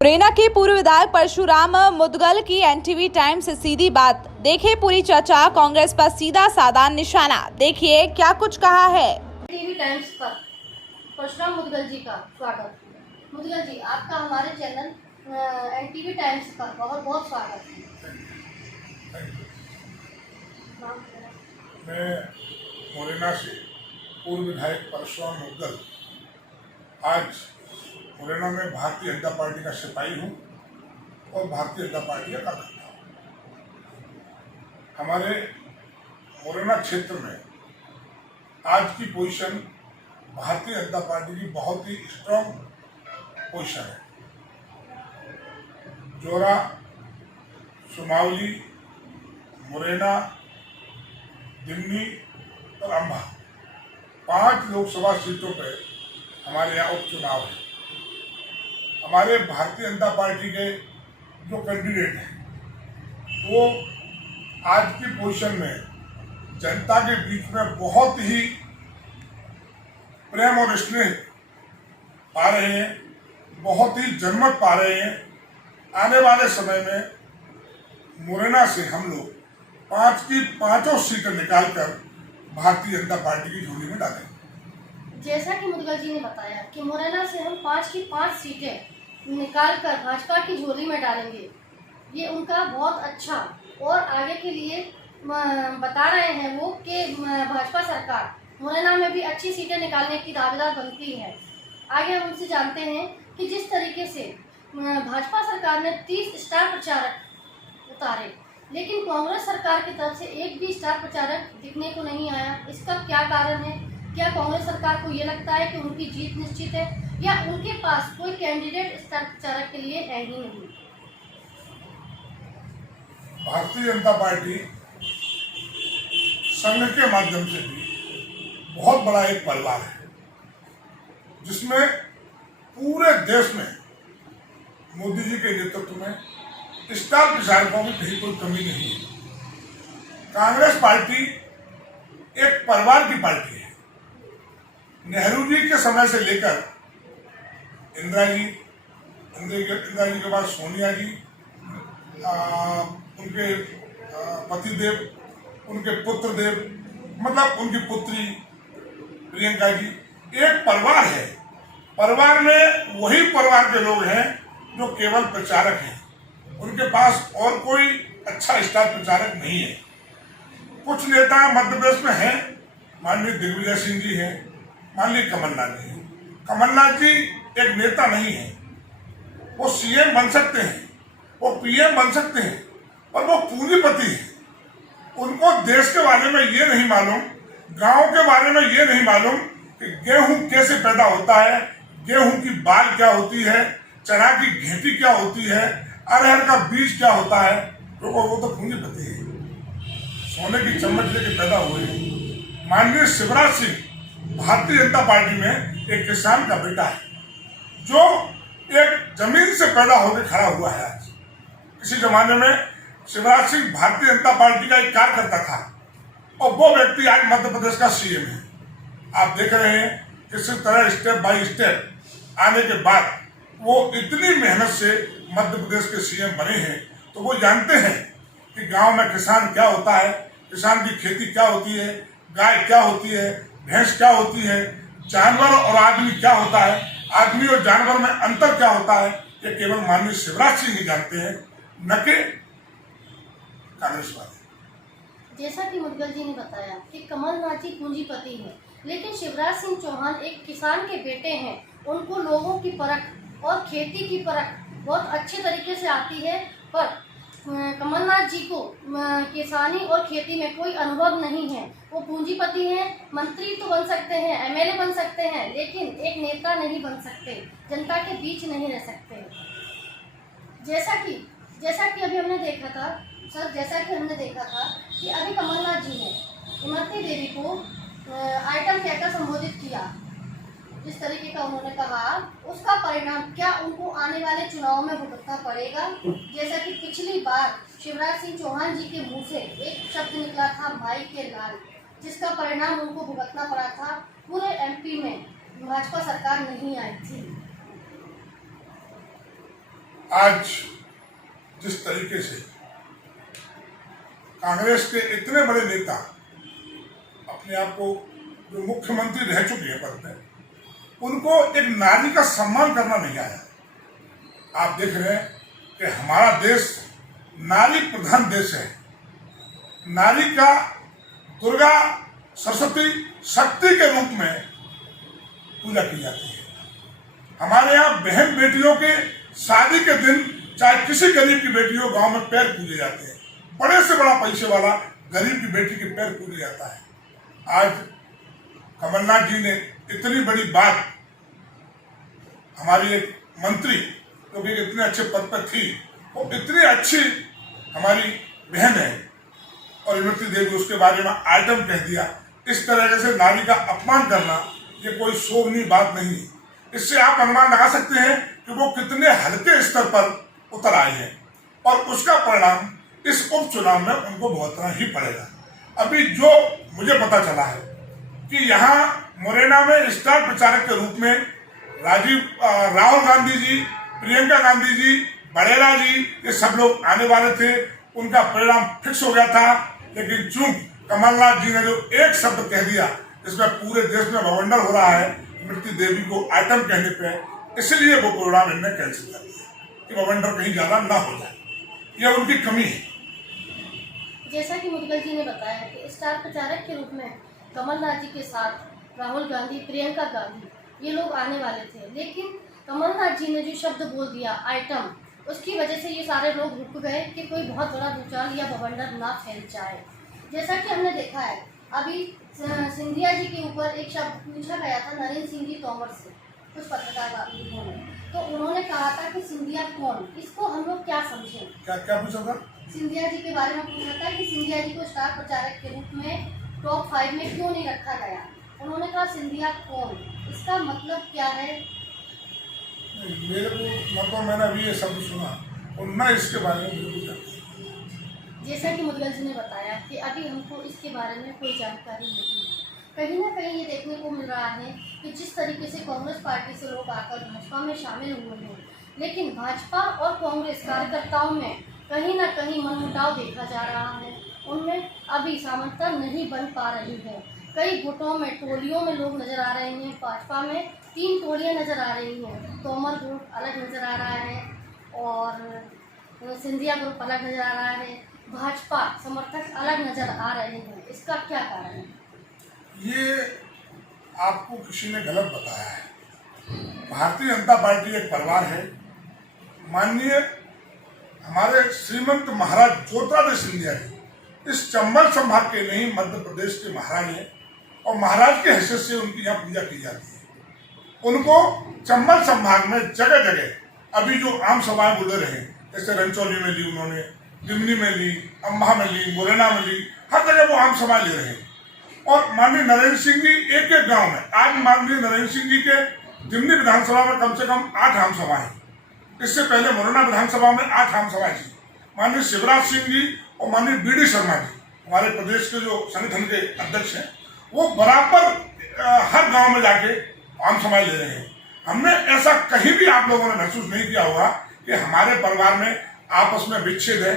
मुरैना के पूर्व विधायक परशुराम मुदगल की एनटीवी टाइम्स से सीधी बात। देखिए पूरी चर्चा, कांग्रेस पर सीधा साधा निशाना। देखिए क्या कुछ कहा है। एनटीवी टाइम्स पर परशुराम मुदगल जी का स्वागत। मुदगल जी, आपका हमारे चैनल एनटीवी टाइम्स पर बहुत बहुत स्वागत है। मैं मुरैना से पूर्व विधायक परशुराम मुदगल आज मुरैना में भारतीय जनता पार्टी का सिपाही हूँ और भारतीय जनता पार्टी का कार्यकर्ता हूँ। हमारे मुरैना क्षेत्र में आज की पोजीशन भारतीय जनता पार्टी की बहुत ही स्ट्रांग पोजीशन है। जोरा, सुमावली, मुरैना, दिन्नी और अम्बा 5 लोकसभा सीटों पर हमारे यहाँ उपचुनाव है। हमारे भारतीय जनता पार्टी के जो कैंडिडेट हैं वो आज की पोजीशन में जनता के बीच में बहुत ही प्रेम और स्नेह पा रहे हैं, बहुत ही जनमत पा रहे हैं। आने वाले समय में मुरैना से हम लोग 5 की 5 सीटें निकालकर भारतीय जनता पार्टी की झोली में डालेंगे। जैसा कि मुदगल जी ने बताया कि मुरैना से हम 5 की 5 सीटें निकालकर भाजपा की झोली में डालेंगे, ये उनका बहुत अच्छा और आगे के लिए बता रहे हैं वो कि भाजपा सरकार मुरैना में भी अच्छी सीटें निकालने की दावेदार बनती है। आगे हम उनसे जानते हैं कि जिस तरीके से भाजपा सरकार ने 30 स्टार प्रचारक उतारे, लेकिन कांग्रेस सरकार की तरफ से एक भी स्टार प्रचारक दिखने को नहीं आया। इसका क्या कारण है? क्या कांग्रेस सरकार को ये लगता है कि उनकी जीत निश्चित है या उनके पास कोई कैंडिडेट स्टार प्रचारक के लिए है ही नहीं? भारतीय जनता पार्टी संघ के माध्यम से भी बहुत बड़ा एक परिवार है, जिसमें पूरे देश में मोदी जी के नेतृत्व में स्टार प्रचारकों की कहीं कोई कमी नहीं है। कांग्रेस पार्टी एक परिवार की पार्टी है। नेहरू जी के समय से लेकर इंदिरा जी के बाद सोनिया जी, उनके पतिदेव, उनके पुत्र देव, मतलब उनकी पुत्री प्रियंका जी, एक परिवार है। परिवार में वही परिवार के लोग हैं जो केवल प्रचारक हैं। उनके पास और कोई अच्छा स्टार प्रचारक नहीं है। कुछ नेता मध्य प्रदेश में हैं, माननीय दिग्विजय सिंह जी हैं, माननीय कमलनाथ जी। कमलनाथ जी एक नेता नहीं है, वो सीएम बन सकते हैं, वो पीएम बन सकते हैं, पर वो पूंजीपति है। उनको देश के बारे में ये नहीं मालूम, गांव के बारे में ये नहीं मालूम कि गेहूं कैसे पैदा होता है, गेहूं की बाल क्या होती है, चना की घेटी क्या होती है, अरहर का बीज क्या होता है। वो तो पूंजीपति है, सोने की चम्मच लेके पैदा हुए हैं। माननीय शिवराज सिंह भारतीय जनता पार्टी में एक किसान का बेटा है, जो एक जमीन से पैदा होकर खड़ा हुआ है। आज किसी जमाने में शिवराज सिंह भारतीय जनता पार्टी का एक कार्यकर्ता था और वो व्यक्ति आज मध्य प्रदेश का सीएम है। आप देख रहे हैं किस तरह स्टेप बाय स्टेप आने के बाद वो इतनी मेहनत से मध्य प्रदेश के सीएम बने हैं। तो वो जानते हैं कि गांव में किसान क्या होता है, किसान की खेती क्या होती है, गाय क्या होती है, भैंस क्या होती है, जानवर और आदमी क्या होता है, आदमी और जानवर में अंतर क्या होता है। ये केवल माननीय शिवराज सिंह ही जानते हैं, न कि कांग्रेस वाले। जैसा कि मुदगल जी ने बताया कि कमलनाथ जी पूंजीपति हैं, लेकिन शिवराज सिंह चौहान एक किसान के बेटे हैं। उनको लोगों की परख और खेती की परख बहुत अच्छे तरीके से आती है, पर कमलनाथ जी को किसानी और खेती में कोई अनुभव नहीं है। वो पूंजीपति हैं, मंत्री तो बन सकते हैं, एमएलए बन सकते हैं, लेकिन एक नेता नहीं बन सकते, जनता के बीच नहीं रह सकते। जैसा कि अभी हमने देखा था सर, कि अभी कमलनाथ जी ने इमरती देवी को आइटम कहकर संबोधित किया। जिस तरीके का उन्होंने कहा, उसका परिणाम क्या उनको आने वाले चुनाव में भुगतना पड़ेगा? जैसा कि पिछली बार शिवराज सिंह चौहान जी के मुंह से एक शब्द निकला था, भाई के लाल, जिसका परिणाम उनको भुगतना पड़ा था। पूरे एमपी में भाजपा सरकार नहीं आई थी। आज जिस तरीके से कांग्रेस के इतने बड़े नेता अपने आप को जो मुख्यमंत्री रह चुके हैं पद में, उनको एक नारी का सम्मान करना नहीं आया। आप देख रहे हैं कि हमारा देश नारी प्रधान देश है। नारी का दुर्गा सरस्वती शक्ति के रूप में पूजा की जाती है। हमारे यहाँ बहन बेटियों के शादी के दिन चाहे किसी गरीब की बेटियों गांव में पैर पूजे जाते हैं। बड़े से बड़ा पैसे वाला गरीब की बेटी के पैर पूजे जाता है। आज कमलनाथ जी ने इतनी बड़ी बात, हमारी एक मंत्री जो कि इतने अच्छे पद पर थी, वो इतनी अच्छी हमारी बहन है और इमरती देवी, उसके बारे में आइटम कह दिया। इस तरह से नारी का अपमान करना ये कोई शोभनीय बात नहीं है। इससे आप अनुमान लगा सकते हैं कि वो कितने हल्के स्तर पर उतर आए हैं और उसका परिणाम इस उपचुनाव में उनको भुगतना ही पड़ेगा। अभी जो मुझे पता चला है कि यहाँ मुरैना में स्टार प्रचारक के रूप में राहुल गांधी जी, प्रियंका गांधी जी, बड़ेला जी, ये सब लोग आने वाले थे। उनका परिणाम फिक्स हो गया था, लेकिन चूंकि कमलनाथ जी ने जो एक शब्द कह दिया, इसमें पूरे देश में बवंडर हो रहा है इमरती देवी को आइटम कहने पे, इसलिए वो प्रोग्राम इनने कैंसिल कर दिया कि बवंडर कहीं ज्यादा ना हो जाए। यह उनकी कमी है। जैसा कि मुदगल जी ने बताया कि स्टार प्रचारक के रूप में कमलनाथ जी के साथ राहुल गांधी, प्रियंका गांधी, ये लोग आने वाले थे, लेकिन कमलनाथ जी ने जो शब्द बोल दिया आइटम, उसकी वजह से ये सारे लोग रुक गए कि कोई बहुत बड़ा भूचाल या बवंडर ना फैल जाए। जैसा कि हमने देखा है, अभी सिंधिया जी के ऊपर एक शब्द पूछा गया था नरेंद्र सिंह जी तोमर से, कुछ पत्रकार ने, तो उन्होंने कहा था कि सिंधिया कौन, इसको हम लोग क्या समझें। क्या पूछा था? सिंधिया जी के बारे में पूछा था कि सिंधिया जी को स्टार प्रचारक के रूप में टॉप 5 में क्यों नहीं रखा गया। उन्होंने कहा सिंधिया कौन, इसका मतलब क्या है। मेरे को मतलब मैंने अभी ये शब्द सुना और न इसके बारे में मुझे जानकारी। जैसा कि मुदगल जी ने बताया कि अभी हमको इसके बारे में कोई जानकारी नहीं है। कहीं ना कहीं ये देखने को मिल रहा है कि जिस तरीके से कांग्रेस पार्टी से लोग आकर भाजपा में शामिल हुए हैं, लेकिन भाजपा और कांग्रेस कार्यकर्ताओं में कहीं ना कहीं मनमुटाव देखा जा रहा है। उनमें अभी सामंजस्य नहीं बन पा रही है। कई गुटों में, टोलियों में लोग नजर आ रहे हैं। भाजपा में 3 टोलियां नजर आ रही हैं। तोमर ग्रुप अलग नजर आ रहा है और सिंधिया ग्रुप अलग नजर आ रहा है, भाजपा समर्थक अलग नजर आ रहे हैं। इसका क्या कारण है? ये आपको किसी ने गलत बताया है। भारतीय जनता पार्टी एक परिवार है। माननीय हमारे श्रीमंत महाराज ज्योतिरादित्य सिंधिया जी इस चंबल संभाग के नहीं, मध्य प्रदेश के महाराज हैं और महाराज के हैसियत से उनकी यहाँ पूजा की जाती है। उनको चंबल संभाग में जगह जगह अभी जो आम सभाएं बुले रहे, जैसे रंचौली में ली उन्होंने, दिमनी में ली, अम्बाह में ली, मुरैना में ली, हर जगह वो आम सभाएं ले रहे हैं। और माननीय नरेंद्र सिंह जी एक एक गांव में, आज माननीय नरेंद्र सिंह जी के दिमनी विधानसभा में कम से कम 8 आम सभाएं, इससे पहले मुरैना विधानसभा में 8 आम सभाएं थी। माननीय शिवराज सिंह जी और माननीय बीडी शर्मा जी, हमारे प्रदेश के जो संगठन के अध्यक्ष हैं, वो बराबर हर गांव में जाके आम सभाएं ले रहे हैं। हमने ऐसा कहीं भी आप लोगों ने महसूस नहीं किया होगा कि हमारे परिवार में आपस में विच्छेद है।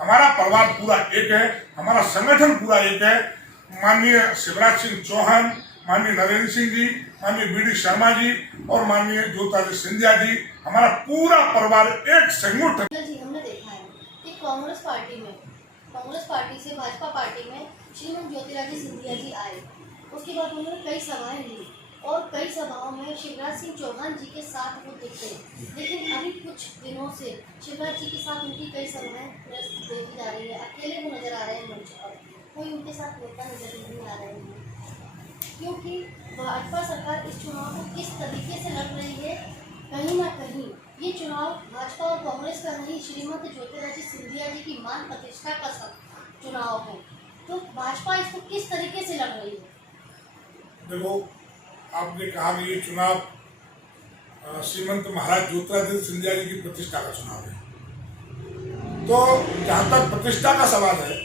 हमारा परिवार पूरा एक है, हमारा संगठन पूरा एक है। माननीय शिवराज सिंह चौहान, माननीय नरेंद्र सिंह जी, माननीय बीडी शर्मा जी और माननीय ज्योतिरादित्य सिंधिया जी, हमारा पूरा परिवार एक संगठन। जी, हमने देखा है कि कांग्रेस पार्टी से भाजपा पार्टी में श्रीमंत ज्योतिरादित्य सिंधिया जी आए। उसके बाद उन्होंने कई सभाएं ली और कई सभाओं में शिवराज सिंह चौहान जी के साथ वो दिखते, लेकिन अभी कुछ दिनों से शिवराज जी के साथ उनकी कई सभाएं देखी जा रही है। अकेले वो नजर आ रहे हैं मंच पर, कोई उनके साथ नेता नजर नहीं आ रहे हैं। क्योंकि भाजपा सरकार इस चुनाव को किस तरीके से लड़ रही है, कहीं ना कहीं ये चुनाव भाजपा और कांग्रेस का नहीं, श्रीमती ज्योतिरादित्य सिंधिया जी की मान प्रतिष्ठा का चुनाव है। तो भाजपा इसको किस तरीके से लड़ रही है? देखो, आपने कहा कि ये चुनाव श्रीमंत महाराज ज्योतिरादित्य सिंधिया जी की प्रतिष्ठा का चुनाव है। तो जहाँ तक प्रतिष्ठा का सवाल है,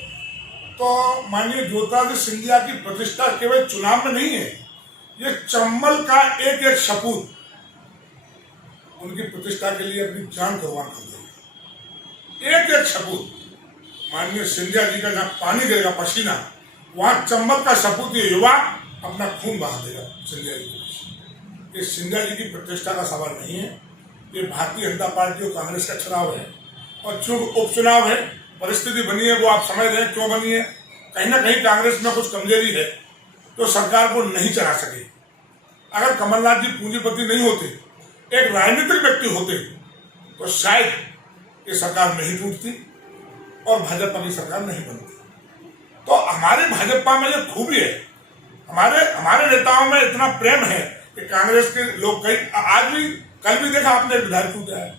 तो माननीय ज्योतिरादित्य सिंधिया की प्रतिष्ठा केवल चुनाव में नहीं है, ये चंबल का एक एक सपूत उनकी प्रतिष्ठा के लिए अपनी जान कुर्बान कर दिया। एक एक सपूत माननीय सिंधिया जी का जहाँ पानी गिरेगा पसीना, वहाँ चंबल का सपूत ये युवा अपना खून बहा देगा सिंधिया जी को। ये सिंधिया जी की प्रतिष्ठा का सवाल नहीं है, ये भारतीय जनता पार्टी और कांग्रेस का चुनाव है। और चूंकि उपचुनाव है, परिस्थिति बनी है, वो आप समझ रहे हैं क्यों बनी है। कहीं ना कहीं कांग्रेस में कुछ कमजोरी है तो सरकार को नहीं चला सके। अगर कमलनाथ जी पूंजीपति नहीं होते, एक राजनीतिक व्यक्ति होते, तो शायद ये सरकार नहीं टूटती और भाजपा की सरकार नहीं बनती। तो हमारे भाजपा में ये खूबी है, हमारे नेताओं में इतना प्रेम है कि कांग्रेस के लोग कई आज भी, कल भी देखा आपने, विधायक टूटा है,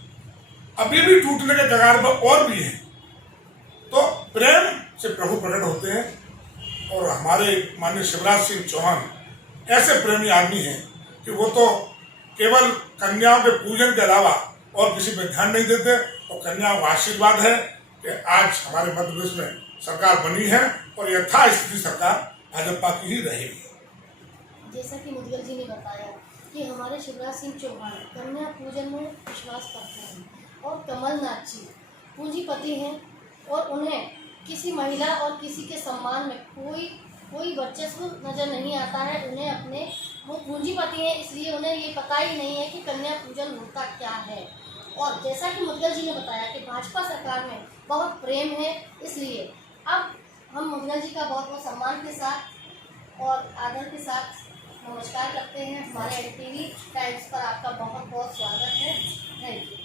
अभी भी टूटने के कगार पर और भी है। तो प्रेम से प्रभु प्रकट होते हैं और हमारे माननीय शिवराज सिंह चौहान ऐसे प्रेमी आदमी हैं कि वो तो केवल कन्याओं के पूजन के अलावा और किसी पे ध्यान नहीं देते। और कन्याओं का आशीर्वाद है कि आज हमारे मध्य प्रदेश में सरकार बनी है और यथास्थिति सरकार भाजपा की ही रहेगी। जैसा कि मुदगल जी ने बताया कि हमारे शिवराज सिंह चौहान कन्या पूजन में विश्वास करते हैं और कमलनाथ जी पूंजीपति हैं और उन्हें किसी महिला और किसी के सम्मान में कोई वर्चस्व नजर नहीं आता है। उन्हें अपने वो पूंजीपति हैं, इसलिए उन्हें ये पता ही नहीं है कि कन्या पूजन होता क्या है। और जैसा कि मुदगल जी ने बताया कि भाजपा सरकार में बहुत प्रेम है, इसलिए अब हम मुदगल जी का बहुत बहुत सम्मान के साथ और आदर के साथ नमस्कार करते हैं। हमारे NTV टाइम्स पर आपका बहुत बहुत स्वागत है। Thank you.